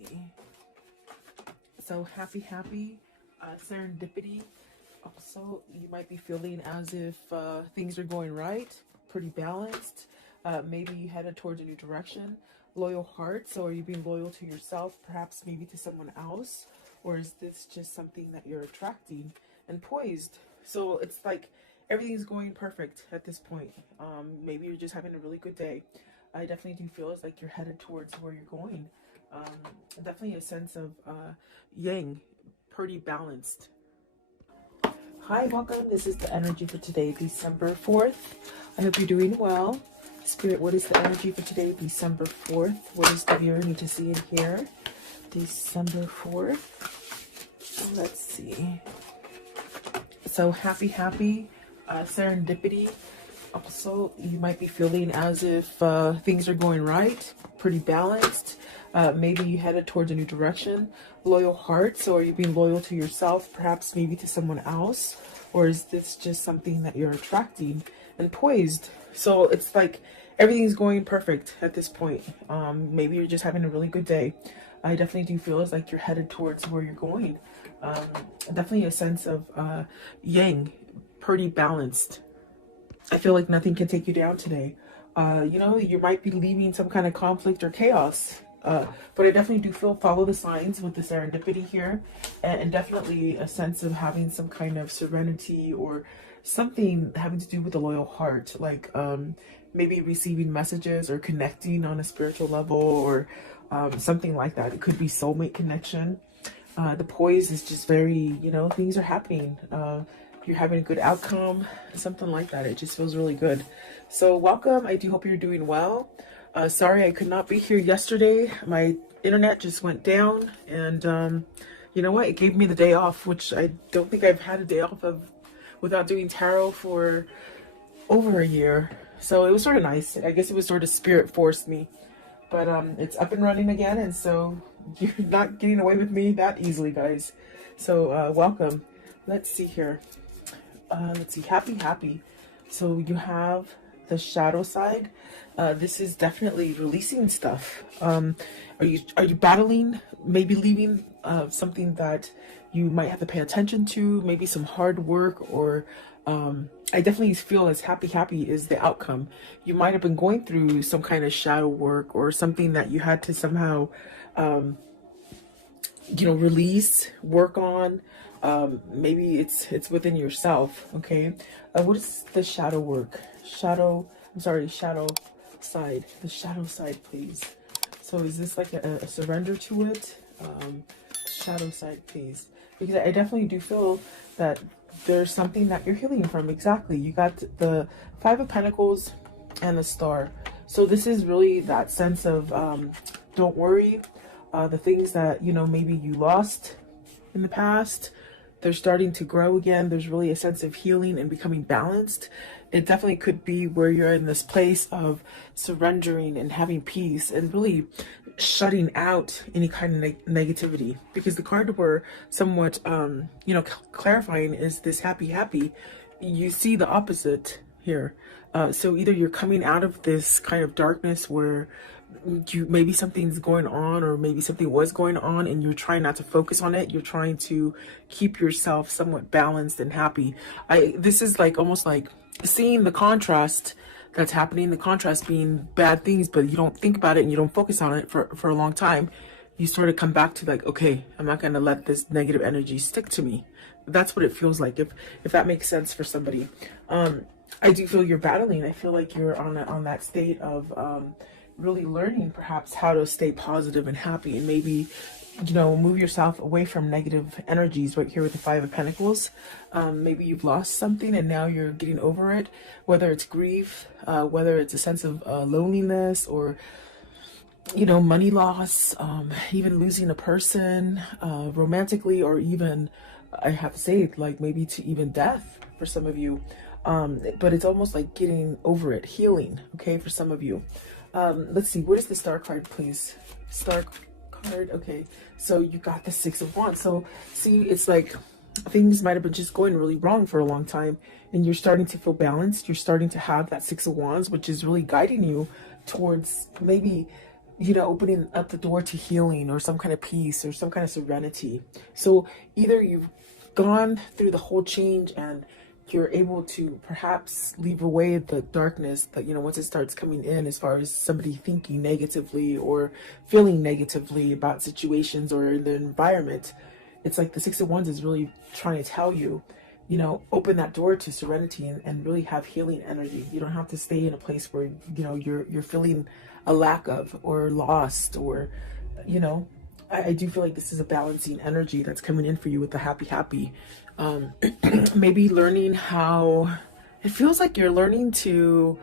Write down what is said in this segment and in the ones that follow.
see. So happy, serendipity. Also, you might be feeling as if things are going right, pretty balanced. Maybe you headed towards a new direction. Loyal heart. So are you being loyal to yourself, perhaps maybe to someone else? Or is this just something that you're attracting? And poised. So it's like everything's going perfect at this point. Maybe you're just having a really good day. I definitely do feel it's like you're headed towards where you're going. Definitely a sense of yang, pretty balanced. Hi, welcome. This is the energy for today, December 4th. I hope you're doing well. Spirit, what is the energy for today, December 4th? What does the viewer need to see and hear? December 4th. Let's see. So happy, serendipity. Also, you might be feeling as if things are going right, pretty balanced. Maybe you headed towards a new direction. Loyal heart. So are you being loyal to yourself, perhaps maybe to someone else? Or is this just something that you're attracting? And poised. So it's like everything's going perfect at this point. Maybe you're just having a really good day. I definitely do feel it's like you're headed towards where you're going. Definitely a sense of yang, pretty balanced. I feel like nothing can take you down today. You might be leaving some kind of conflict or chaos. But I definitely do feel follow the signs with the serendipity here, and definitely a sense of having some kind of serenity or something having to do with the loyal heart, like maybe receiving messages or connecting on a spiritual level or something like that. It could be soulmate connection. The poise is just very, things are happening. You're having a good outcome, something like that. It just feels really good. So welcome. I do hope you're doing well. Sorry I could not be here yesterday. My internet just went down, and you know what? It gave me the day off, which I don't think I've had a day off of without doing tarot for over a year. So it was sort of nice. I guess it was sort of spirit forced me. But it's up and running again, and so you're not getting away with me that easily, guys. So welcome. Let's see here. Let's see. Happy. So you have the shadow side. This is definitely releasing stuff. Are you battling, maybe leaving something that you might have to pay attention to, maybe some hard work, or I definitely feel as happy is the outcome. You might have been going through some kind of shadow work or something that you had to somehow release, work on. Maybe it's within yourself. Okay. What is the shadow work? Shadow side. The shadow side, please. So is this like a surrender to it? Shadow side, please. Because I definitely do feel that there's something that you're healing from. Exactly. You got the Five of Pentacles and the Star. So this is really that sense of don't worry. The things that, maybe you lost in the past, they're starting to grow again. There's really a sense of healing and becoming balanced. It definitely could be where you're in this place of surrendering and having peace and really shutting out any kind of negativity. Because the card we're somewhat, clarifying is this happy. You see the opposite here. So either you're coming out of this kind of darkness where maybe something's going on, or maybe something was going on and you're trying not to focus on it. You're trying to keep yourself somewhat balanced and happy. This is like almost like seeing the contrast that's happening, the contrast being bad things, but you don't think about it and you don't focus on it for a long time. You sort of come back to like, okay, I'm not going to let this negative energy stick to me. That's what it feels like, if that makes sense for somebody. I do feel you're battling. I feel like you're on that state of really learning perhaps how to stay positive and happy, and maybe move yourself away from negative energies. Right here with the Five of Pentacles, maybe you've lost something and now you're getting over it, whether it's grief, whether it's a sense of loneliness, or money loss, even losing a person romantically, or even, I have to say, like maybe to even death for some of you. But it's almost like getting over it, healing, okay, for some of you. Let's see, what is the Star card, please? Star card. Okay, so you got the Six of Wands. So see, it's like things might have been just going really wrong for a long time, and you're starting to feel balanced. You're starting to have that Six of Wands, which is really guiding you towards maybe you know, opening up the door to healing or some kind of peace or some kind of serenity. So either you've gone through the whole change and you're able to perhaps leave away the darkness that, you know, once it starts coming in, as far as somebody thinking negatively or feeling negatively about situations or the environment. It's like the Six of Wands is really trying to tell you, you know, open that door to serenity and really have healing energy. You don't have to stay in a place where, you know, you're feeling a lack of or lost or, you know, I do feel like this is a balancing energy that's coming in for you with the happy. Maybe learning how, it feels like you're learning to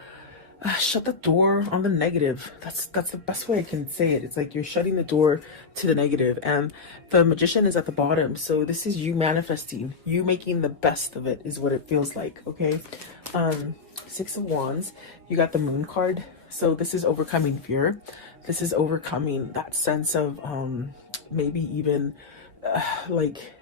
shut the door on the negative. That's the best way I can say it. It's like you're shutting the door to the negative, and the Magician is at the bottom. So this is you manifesting, you making the best of it is what it feels like. Okay. Six of Wands, you got the Moon card. So this is overcoming fear. This is overcoming that sense of maybe even like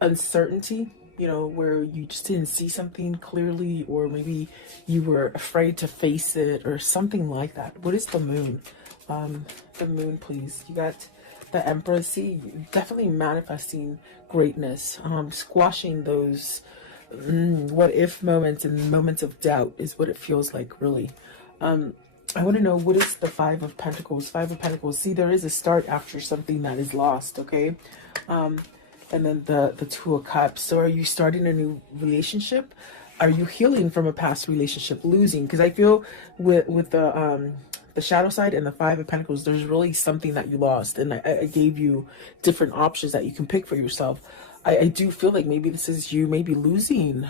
uncertainty, you know, where you just didn't see something clearly, or maybe you were afraid to face it or something like that. What is the Moon? The Moon, please. You got the Empress. See, definitely manifesting greatness, squashing those what if moments and moments of doubt is what it feels like, really. I want to know, what is the Five of Pentacles? Five of Pentacles. See, there is a start after something that is lost, okay? And then the Two of Cups. So are you starting a new relationship? Are you healing from a past relationship, losing? Because I feel with the shadow side and the Five of Pentacles, there's really something that you lost. And I gave you different options that you can pick for yourself. I do feel like maybe this is you maybe losing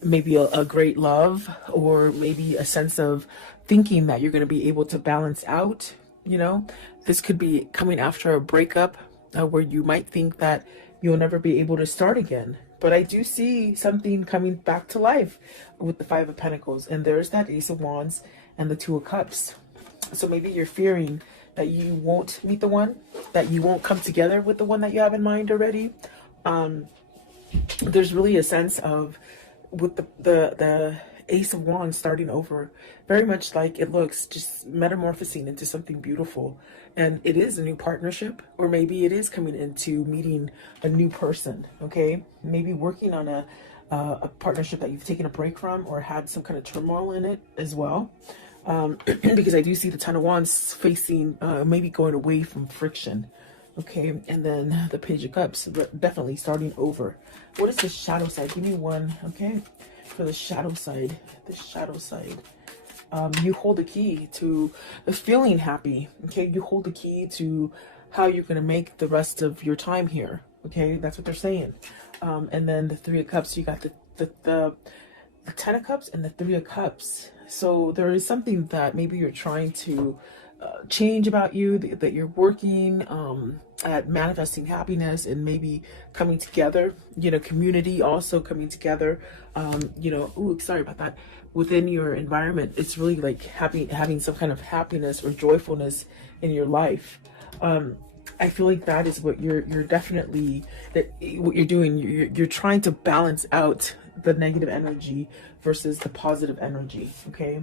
maybe a great love, or maybe a sense of thinking that you're going to be able to balance out, you know. This could be coming after a breakup where you might think that you'll never be able to start again. But I do see something coming back to life with the Five of Pentacles, and there's that Ace of Wands and the Two of Cups. So maybe you're fearing that you won't meet the one, that you won't come together with the one that you have in mind already. There's really a sense of, with the Ace of Wands starting over, very much like it looks, just metamorphosing into something beautiful. And it is a new partnership, or maybe it is coming into meeting a new person, okay? Maybe working on a partnership that you've taken a break from or had some kind of turmoil in it as well. Because I do see the Ten of Wands facing, maybe going away from friction. Okay, and then the Page of Cups, but definitely starting over. What is the shadow side? Give me one, okay? For the shadow side, you hold the key to feeling happy, okay? You hold the key to how you're going to make the rest of your time here, okay? That's what they're saying. And then the Three of Cups, you got the Ten of Cups and the Three of Cups. So there is something that maybe you're trying to change about you, that you're working at manifesting happiness and maybe coming together, you know, community also coming together, you know, ooh, sorry about that, within your environment. It's really like having some kind of happiness or joyfulness in your life. I feel like that is what you're definitely, what you're doing. You're trying to balance out the negative energy versus the positive energy, okay?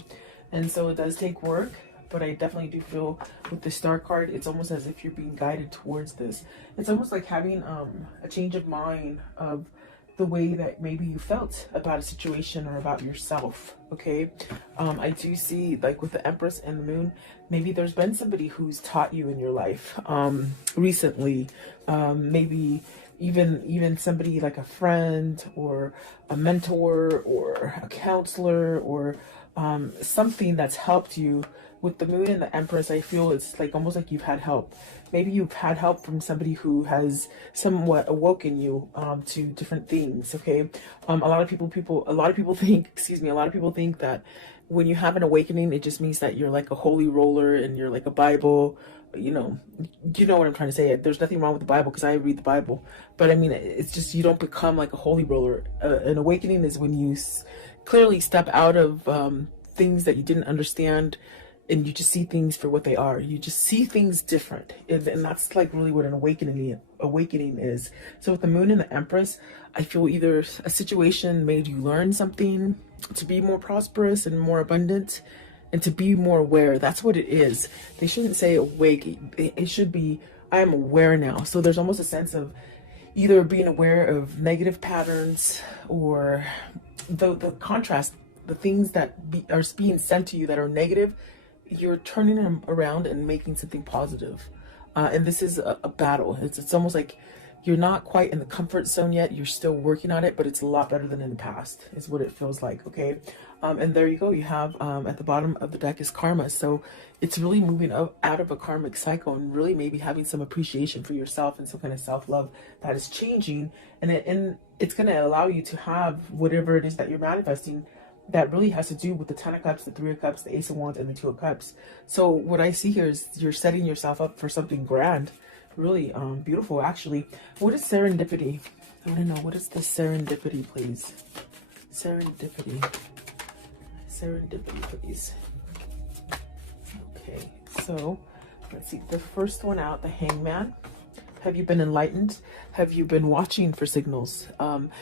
And so it does take work. But I definitely do feel with the Star card, it's almost as if you're being guided towards this. It's almost like having a change of mind of the way that maybe you felt about a situation or about yourself, okay? I do see, like with the Empress and the Moon, maybe there's been somebody who's taught you in your life recently, maybe even somebody like a friend or a mentor or a counselor, or something that's helped you. With the Moon and the Empress, I feel it's like almost like you've had help. Maybe you've had help from somebody who has somewhat awoken you to different things. Okay, a lot of people think, a lot of people think that when you have an awakening, it just means that you're like a holy roller and you're like a Bible. You know what I'm trying to say. There's nothing wrong with the Bible because I read the Bible, but I mean, it's just you don't become like a holy roller. An awakening is when you clearly step out of things that you didn't understand, and you just see things for what they are. You just see things different. And that's like really what an awakening is. So with the Moon and the Empress, I feel either a situation made you learn something to be more prosperous and more abundant and to be more aware. That's what it is. They shouldn't say awake. It should be, I am aware now. So there's almost a sense of either being aware of negative patterns, or the contrast, the things that are being sent to you that are negative, you're turning them around and making something positive. And this is a battle. It's almost like you're not quite in the comfort zone yet. You're still working on it, but it's a lot better than in the past, is what it feels like. Okay. And there you go. You have at the bottom of the deck is karma. So it's really moving out of a karmic cycle, and really maybe having some appreciation for yourself and some kind of self-love that is changing. And it's going to allow you to have whatever it is that you're manifesting that really has to do with the 10 of Cups, the 3 of Cups, the Ace of Wands, and the 2 of Cups. So what I see here is you're setting yourself up for something grand. Really beautiful, actually. What is serendipity? I want to know, what is the serendipity, please? Serendipity. Serendipity, please. Okay, so let's see. The first one out, the Hangman. Have you been enlightened? Have you been watching for signals?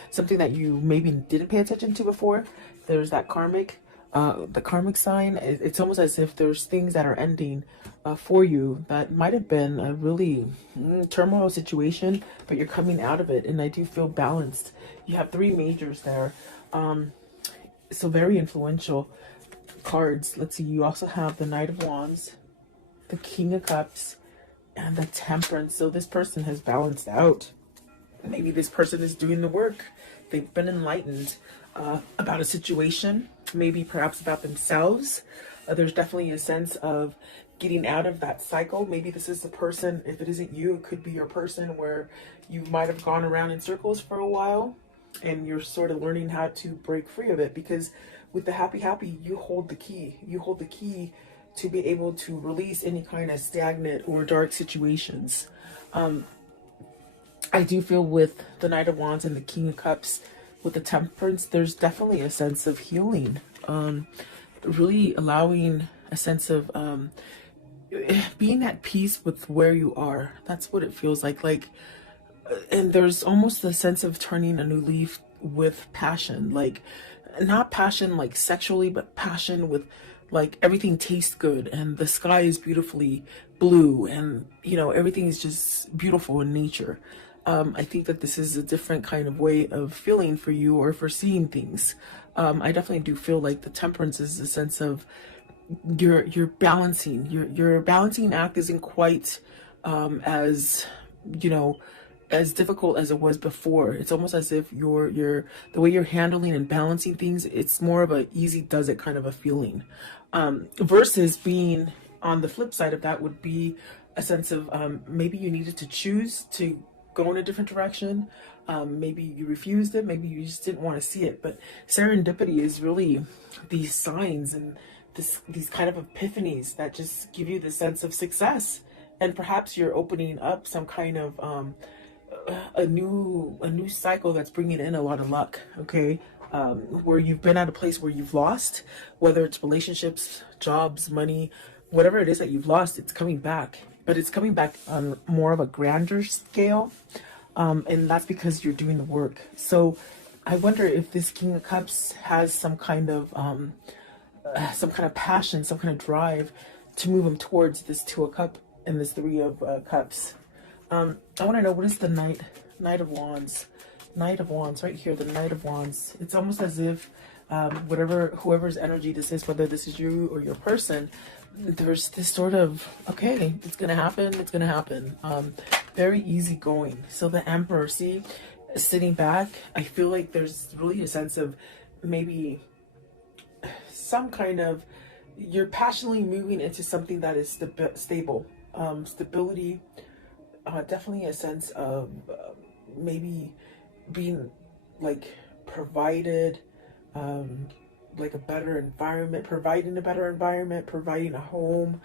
Something that you maybe didn't pay attention to before. There's that karmic, the karmic sign. It's almost as if there's things that are ending for you that might have been a really turmoil situation, but you're coming out of it. And I do feel balanced. You have 3 majors there. So very influential cards. Let's see. You also have the Knight of Wands, the King of Cups, and the Temperance. So this person has balanced out. Maybe this person is doing the work. They've been enlightened about a situation, maybe perhaps about themselves. There's definitely a sense of getting out of that cycle. Maybe this is the person, if it isn't you, it could be your person where you might have gone around in circles for a while, and you're sort of learning how to break free of it. Because with the happy, you hold the key. You hold the key to be able to release any kind of stagnant or dark situations. I do feel with the Knight of Wands and the King of Cups, with the Temperance, there's definitely a sense of healing. Really allowing a sense of being at peace with where you are. That's what it feels like. And there's almost a sense of turning a new leaf with passion. Like, not passion like sexually, but passion with like everything tastes good and the sky is beautifully blue, and you know, everything is just beautiful in nature. I think that this is a different kind of way of feeling for you, or for seeing things. I definitely do feel like the Temperance is a sense of you're balancing. Your balancing act isn't quite as, you know, as difficult as it was before. It's almost as if the way you're handling and balancing things, it's more of a easy does it kind of a feeling. Versus being on the flip side of that would be a sense of maybe you needed to choose to go in a different direction. Maybe you refused it. Maybe you just didn't want to see it. But serendipity is really these signs and these kind of epiphanies that just give you the sense of success. And perhaps you're opening up some kind of a new cycle that's bringing in a lot of luck. Okay. Where you've been at a place where you've lost, whether it's relationships, jobs, money, whatever it is that you've lost, it's coming back. But it's coming back on more of a grander scale. And that's because you're doing the work. So I wonder if this King of Cups has some kind of passion, some kind of drive to move him towards this 2 of Cups and this 3 of Cups. I want to know, what is the Knight of Wands? Knight of Wands, right here, the Knight of Wands. It's almost as if whoever's energy this is, whether this is you or your person, there's this sort of, okay, it's gonna happen. Very easygoing. So the Emperor, see, sitting back, I feel like there's really a sense of maybe some kind of, you're passionately moving into something that is stable. Stability, definitely a sense of maybe being like provided, like a better environment, providing a home.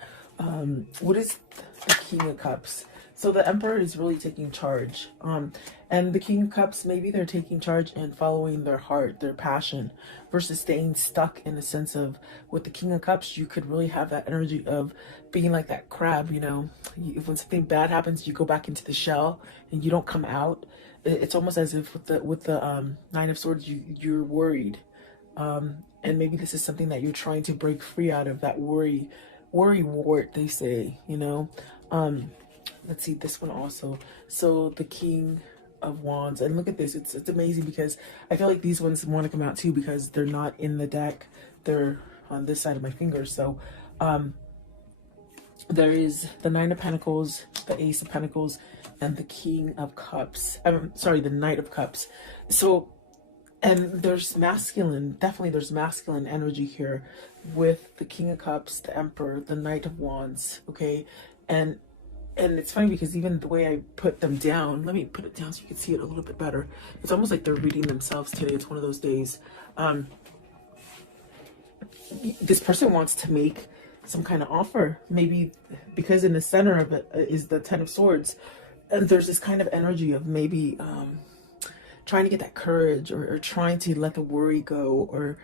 What is the King of Cups? So the Emperor is really taking charge. And the King of Cups, maybe they're taking charge and following their heart, their passion, versus staying stuck in a sense of, with the King of Cups, you could really have that energy of being like that crab, you know, when something bad happens, you go back into the shell and you don't come out. It's almost as if with the Nine of Swords, you're worried. And maybe this is something that you're trying to break free out of, that worry wart, they say, you know. Let's see this one also. So the King of Wands, and look at this, it's amazing because I feel like these ones want to come out too because they're not in the deck, they're on this side of my finger. So there is the Nine of Pentacles, the Ace of Pentacles, and the King of Cups. I'm sorry, the Knight of Cups. So, and there's masculine, definitely there's masculine energy here with the King of Cups, the Emperor, the Knight of Wands, okay? And it's funny because even the way I put them down, let me put it down so you can see it a little bit better. It's almost like they're reading themselves today. It's one of those days. This person wants to make some kind of offer, maybe because in the center of it is the Ten of Swords. And there's this kind of energy of maybe trying to get that courage, or trying to let the worry go, or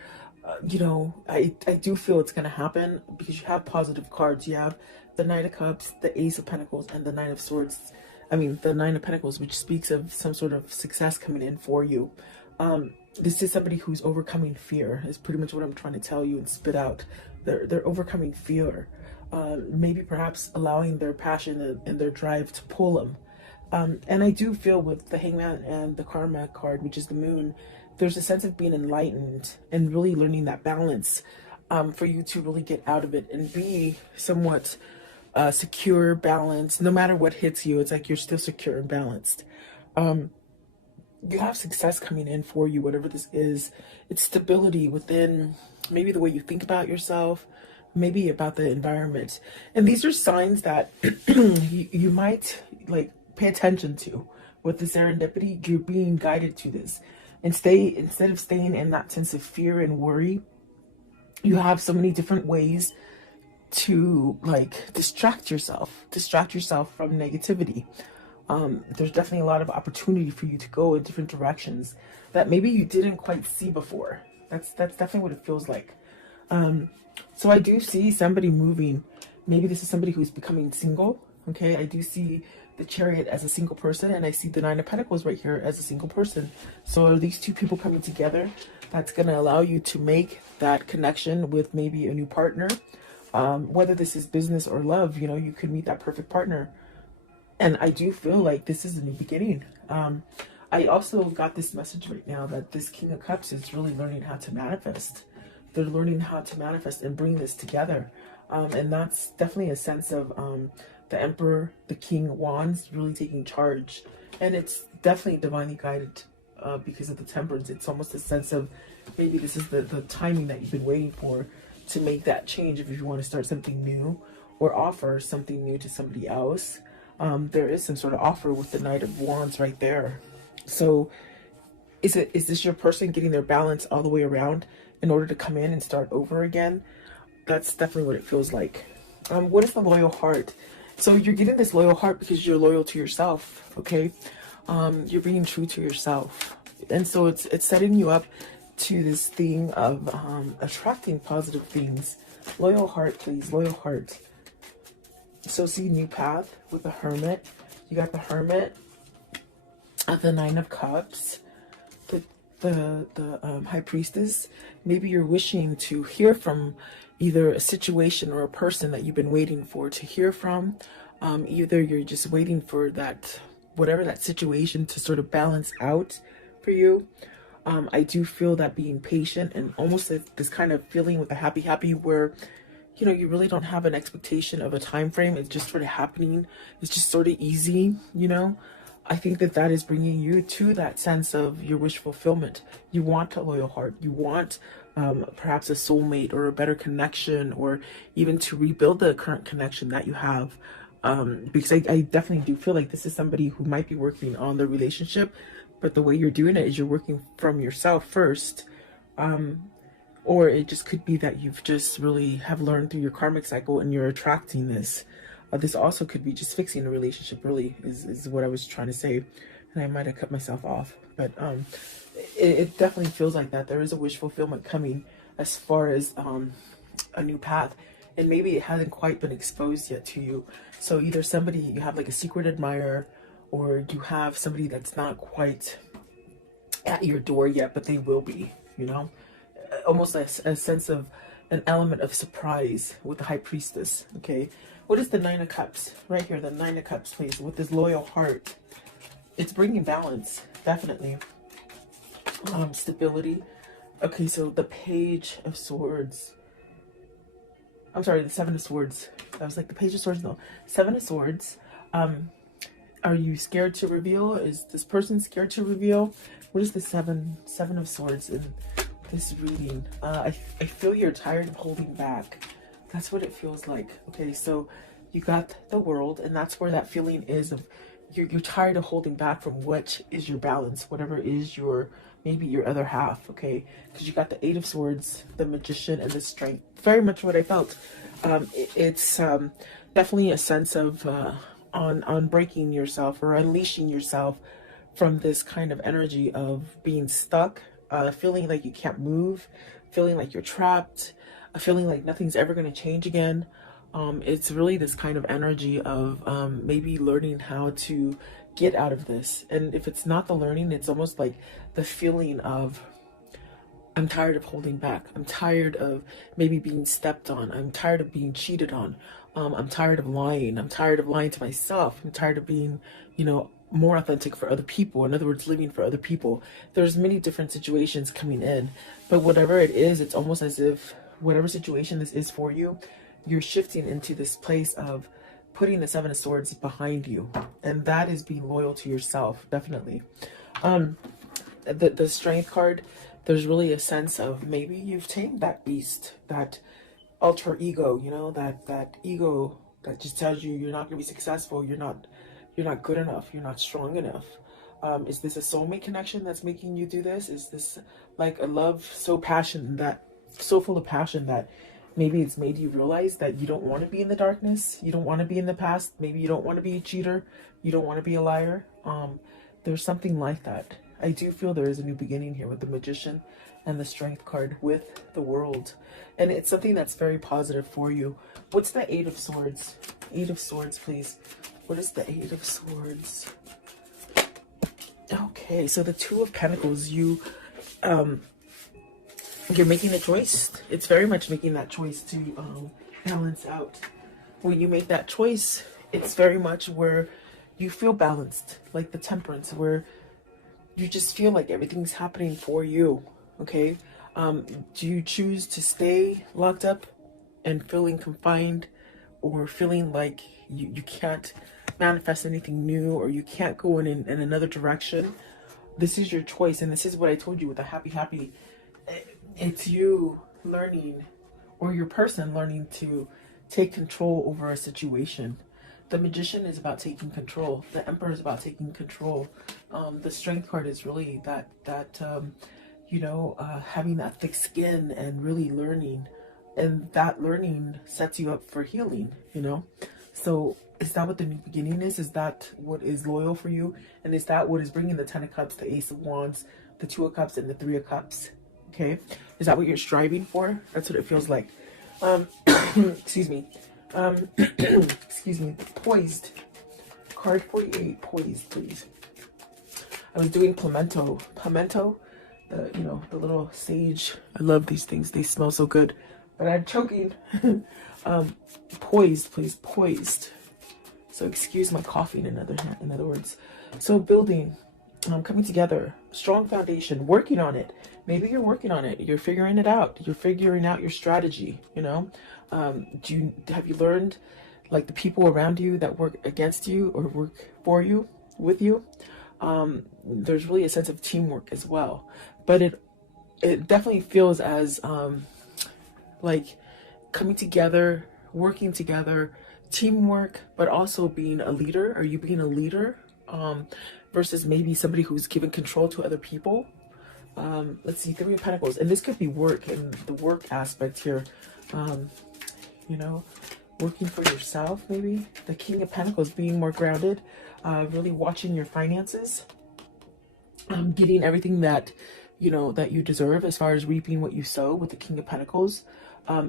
you know, I do feel it's going to happen because you have positive cards. You have the Knight of Cups, the Ace of Pentacles, and the Nine of Swords. I mean, the Nine of Pentacles, which speaks of some sort of success coming in for you. This is somebody who's overcoming fear, is pretty much what I'm trying to tell you and spit out. They're overcoming fear. Maybe perhaps allowing their passion and their drive to pull them. And I do feel with the Hangman and the Karma card, which is the Moon, there's a sense of being enlightened and really learning that balance for you to really get out of it and be somewhat secure, balanced. No matter what hits you, it's like you're still secure and balanced. You have success coming in for you, whatever this is. It's stability within maybe the way you think about yourself, maybe about the environment. And these are signs that you might like pay attention to. With the serendipity, you're being guided to this. And instead of staying in that sense of fear and worry, you have so many different ways to like distract yourself from negativity. There's definitely a lot of opportunity for you to go in different directions that maybe you didn't quite see before. That's definitely what it feels like. So I do see somebody moving. Maybe this is somebody who's becoming single. Okay, I do see the Chariot as a single person, and I see the Nine of Pentacles right here as a single person. So are these two people coming together? That's going to allow you to make that connection with maybe a new partner. Whether this is business or love, you know, you could meet that perfect partner. And I do feel like this is a new beginning. I also got this message right now that this King of Cups is really learning how to manifest. They're learning how to manifest and bring this together. And that's definitely a sense of the Emperor, the King of Wands, really taking charge. And it's definitely divinely guided because of the Temperance. It's almost a sense of maybe this is the timing that you've been waiting for to make that change if you want to start something new or offer something new to somebody else. There is some sort of offer with the Knight of Wands right there. So is this your person getting their balance all the way around in order to come in and start over again? That's definitely what it feels like. What is the Loyal Heart? So you're getting this loyal heart because you're loyal to yourself, okay? You're being true to yourself. And so it's setting you up to this thing of attracting positive things. Loyal heart, please. Loyal heart. So see, new path with the Hermit. You got the Hermit, the Nine of Cups, the High Priestess. Maybe you're wishing to hear from either a situation or a person that you've been waiting for to hear from. Either you're just waiting for that, whatever that situation to sort of balance out for you. I do feel that being patient and almost this kind of feeling with the happy where, you know, you really don't have an expectation of a time frame. It's just sort of happening. It's just sort of easy, you know. I think that is bringing you to that sense of your wish fulfillment. You want a loyal heart. You want perhaps a soulmate or a better connection, or even to rebuild the current connection that you have. Because I definitely do feel like this is somebody who might be working on the relationship, but the way you're doing it is you're working from yourself first. Or it just could be that you've just really have learned through your karmic cycle and you're attracting this. This also could be just fixing a relationship, really, is what I was trying to say. And I might have cut myself off. But it definitely feels like that. There is a wish fulfillment coming as far as a new path. And maybe it hasn't quite been exposed yet to you. So either somebody, you have like a secret admirer, or you have somebody that's not quite at your door yet, but they will be, you know. almost a sense of an element of surprise with the High Priestess. Okay, what is the Nine of Cups right here? The Nine of Cups, please, with this loyal heart. It's bringing balance, definitely. Stability. Okay, so the Page of Swords. I'm sorry, the Seven of Swords. I was like, the Page of Swords, no. Seven of Swords. Are you scared to reveal? Is this person scared to reveal? What is the Seven of Swords in this reading? I feel you're tired of holding back. That's what it feels like. Okay, so you got the World, and that's where that feeling is of you're tired of holding back from what is your balance, whatever is your, maybe your other half, okay? Because you got the Eight of Swords, the Magician, and the Strength. Very much what I felt. It's definitely a sense of on breaking yourself or unleashing yourself from this kind of energy of being stuck, feeling like you can't move, feeling like you're trapped, feeling like nothing's ever going to change again. It's really this kind of energy of maybe learning how to get out of this. And if it's not the learning, it's almost like the feeling of, I'm tired of holding back. I'm tired of maybe being stepped on. I'm tired of being cheated on. I'm tired of lying. I'm tired of lying to myself. I'm tired of being, you know, more authentic for other people. In other words, living for other people. There's many different situations coming in, but whatever it is, it's almost as if whatever situation this is for you, you're shifting into this place of putting the Seven of Swords behind you. And that is being loyal to yourself, definitely. The Strength card, there's really a sense of maybe you've tamed that beast, that alter ego, you know, that ego that just tells you you're not going to be successful, you're not good enough, you're not strong enough. Is this a soulmate connection that's making you do this? Is this like a love so full of passion that maybe it's made you realize that you don't want to be in the darkness, you don't want to be in the past, maybe you don't want to be a cheater, you don't want to be a liar? There's something like that. I do feel there is a new beginning here with the Magician and the Strength card with the World. And it's something that's very positive for you. What's the Eight of Swords? Eight of Swords, please. What is the Eight of Swords? Okay, so the Two of Pentacles, you're making a choice. It's very much making that choice to balance out. When you make that choice, it's very much where you feel balanced, like the Temperance, where you just feel like everything's happening for you, okay? Do you choose to stay locked up and feeling confined, or feeling like you can't manifest anything new, or you can't go in another direction? This is your choice, and this is what I told you with the happy. It's you learning, or your person learning to take control over a situation. The Magician is about taking control. The Emperor is about taking control. The Strength card is really that having that thick skin and really learning. And that learning sets you up for healing, you know? So is that what the new beginning is? Is that what is loyal for you? And is that what is bringing the Ten of Cups, the Ace of Wands, the Two of Cups, and the Three of Cups? Okay? Is that what you're striving for? That's what it feels like. Excuse me. Excuse me. Poised. Card 48. Poised, please. I was doing pimento. Pimento? The little sage. I love these things. They smell so good. But I'm choking. Poised, please. Poised. So excuse my coughing, in other words. So building, coming together, strong foundation, working on it. Maybe you're working on it. You're figuring it out. You're figuring out your strategy, you know? Have you learned, like, the people around you that work against you or work for you, with you? There's really a sense of teamwork as well. But it definitely feels as, like, coming together, working together, teamwork, but also being a leader. Are you being a leader? Versus maybe somebody who's given control to other people. Let's see, Three of Pentacles. And this could be work, and the work aspect here. Working for yourself, maybe. The King of Pentacles, being more grounded. Really watching your finances. Getting everything that you deserve, as far as reaping what you sow with the King of Pentacles.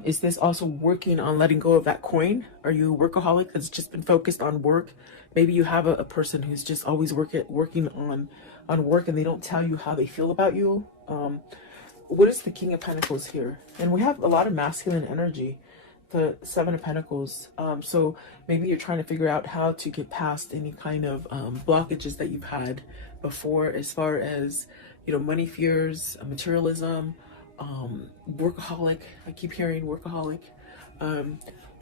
Is this also working on letting go of that coin? Are you a workaholic that's just been focused on work? Maybe you have a person who's just always working on work, and they don't tell you how they feel about you. what is the King of Pentacles here? And we have a lot of masculine energy, the Seven of Pentacles. So maybe you're trying to figure out how to get past any kind of blockages that you've had before, as far as, you know, money fears, materialism, workaholic. I keep hearing workaholic.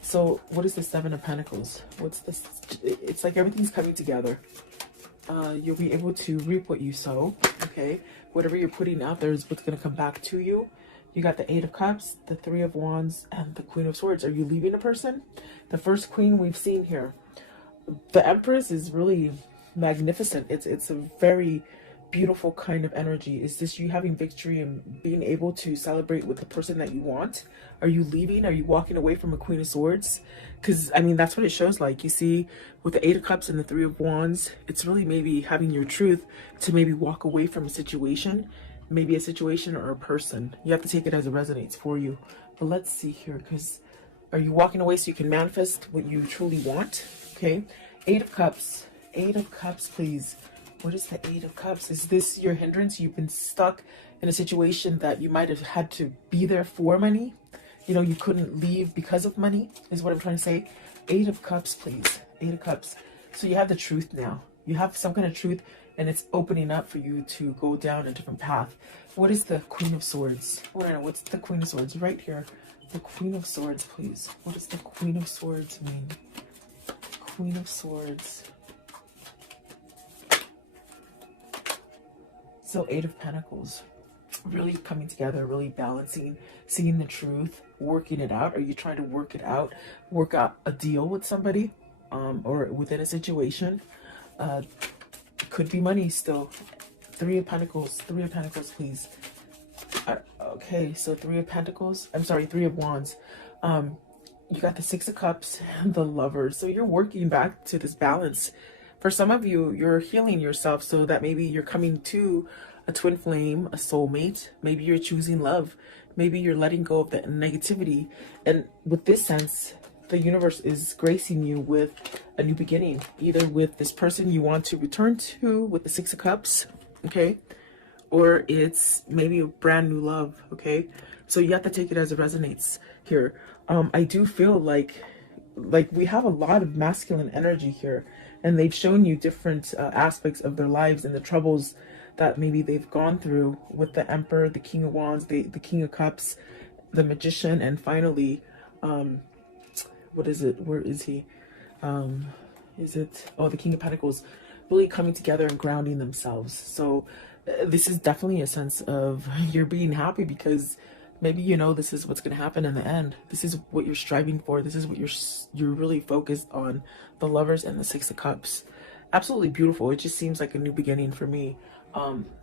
So what is the Seven of Pentacles? What's this? It's like everything's coming together. You'll be able to reap what you sow. Okay, whatever you're putting out there is what's going to come back to you. You got the Eight of Cups, the Three of Wands, and the Queen of Swords. Are you leaving a person? The first queen we've seen here. The Empress is really magnificent. It's a very beautiful kind of energy. Is this you having victory and being able to celebrate with the person that you want? Are you leaving? Are you walking away from a Queen of Swords? Because, I mean, that's what it shows like. You see, with the Eight of Cups and the Three of Wands, it's really maybe having your truth to maybe walk away from a situation, maybe a situation or a person. You have to take it as it resonates for you. But let's see here, because are you walking away so you can manifest what you truly want? Okay, Eight of Cups. Eight of Cups, please. What is the Eight of Cups? Is this your hindrance? You've been stuck in a situation that you might have had to be there for money. You know, you couldn't leave because of money, is what I'm trying to say. Eight of Cups, please. Eight of Cups. So you have the truth now. You have some kind of truth, and it's opening up for you to go down a different path. What is the Queen of Swords? Oh, no, what's the Queen of Swords? Right here. The Queen of Swords, please. What does the Queen of Swords mean? Queen of Swords. So Eight of Pentacles, really coming together, really balancing, seeing the truth, working it out. Are you trying to work it out, work out a deal with somebody, or within a situation? Could be money still. Three of Pentacles, please. Okay, so Three of Pentacles, I'm sorry, Three of Wands. You got the Six of Cups and the Lovers. So you're working back to this balance. For some of you, you're healing yourself so that maybe you're coming to a twin flame, a soulmate. Maybe you're choosing love. Maybe you're letting go of the negativity. And with this sense, the universe is gracing you with a new beginning, either with this person you want to return to with the Six of Cups, okay? Or it's maybe a brand new love, okay? So you have to take it as it resonates here. I do feel like we have a lot of masculine energy here, and they've shown you different aspects of their lives and the troubles that maybe they've gone through with the Emperor, the King of Wands, the King of Cups, the Magician, and finally, what is it? Where is he? Is it? Oh, the King of Pentacles, really coming together and grounding themselves. So this is definitely a sense of you're being happy because maybe you know this is what's going to happen in the end. This is what you're striving for. This is what you're really focused on. The Lovers and the Six of Cups. Absolutely beautiful. It just seems like a new beginning for me.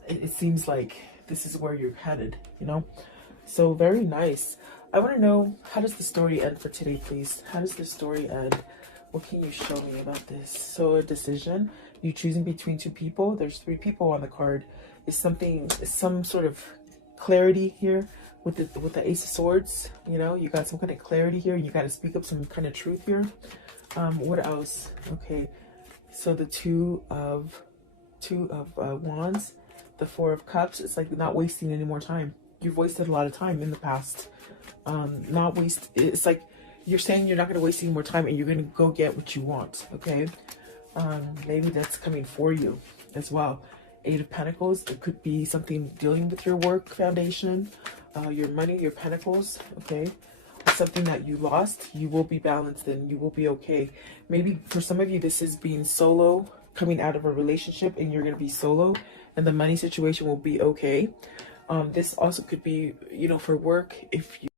It seems like this is where you're headed, you know? So very nice. I want to know, how does the story end for today, please? How does the story end? What can you show me about this? So a decision, you choosing between two people. There's three people on the card. Is some sort of clarity here with the Ace of Swords? You know, you got some kind of clarity here. You got to speak up some kind of truth here. What else? Okay, so the Two of Wands, the Four of Cups. It's like not wasting any more time. You've wasted a lot of time in the past. It's like you're saying you're not going to waste any more time and you're going to go get what you want. Okay, maybe that's coming for you as well. Eight of Pentacles. It could be something dealing with your work foundation, your money, your pentacles. Okay, something that you lost. You will be balanced and you will be okay. Maybe for some of you, this is being solo, coming out of a relationship, and you're going to be solo, and the money situation will be okay. This also could be, you know, for work, if you